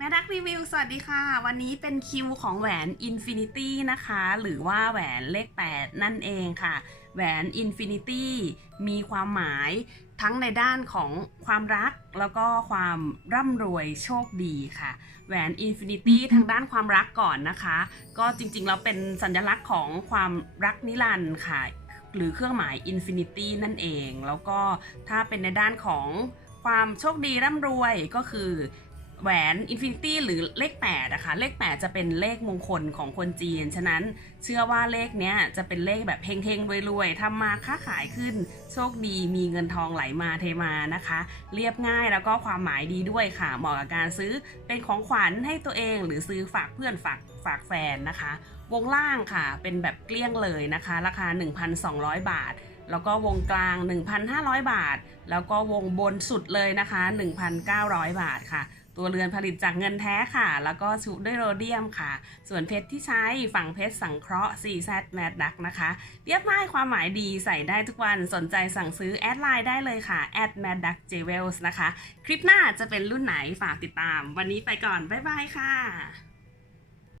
แม่ดักรีวิว สวัสดีค่ะ วันนี้เป็นคิวของแหวน Infinity นะคะ หรือว่าแหวนเลข 8 นั่นเองค่ะ แหวน Infinity มีความหมายทั้งในด้านของความรักแล้วก็ความร่ำรวยโชคดีค่ะ แหวน Infinity ทางด้านความรักก่อนนะคะ ก็จริงๆแล้วเป็นสัญลักษณ์ของความรักนิรันดร์ค่ะ หรือเครื่องหมาย Infinity นั่นเอง แล้วก็ถ้าเป็นในด้านของความโชคดีร่ำรวยก็คือ แหวน Infinity หรือเลข8นะคะเลข 8 จะเป็นเลขมงคลของคนจีน ฉะนั้นเชื่อว่าเลขเนี้ยจะเป็นเลขแบบเฮงๆรวยๆทำมาค้าขายขึ้น โชคดีมีเงินทองไหลมาเทมานะคะ เรียบง่ายแล้วก็ความหมายดีด้วยค่ะเหมาะกับการซื้อเป็นของขวัญให้ตัวเองหรือซื้อฝากเพื่อนฝากฝากแฟนนะคะ วงล่างค่ะเป็นแบบเกลี้ยงเลยนะคะ ราคา 1,200 บาทแล้วก็วงกลาง 1,500 บาท แล้วก็วงบนสุดเลยนะคะ 1,900 บาทค่ะ ตัวเรือนผลิตจากเงินแท้ค่ะ แล้วก็ชุบด้วยโรเดียมค่ะ ส่วนเพชรที่ใช้ฝั่งเพชรสังเคราะห์ 4Z Mad Duck นะคะ เรียบง่ายความหมายดีใส่ได้ทุกวันสนใจสั่งซื้อแอดไลน์ได้เลยค่ะแอด mad duck jewels นะคะ คลิปหน้าจะเป็นรุ่นไหนฝากติดตาม วันนี้ไปก่อน บ๊ายบายค่ะ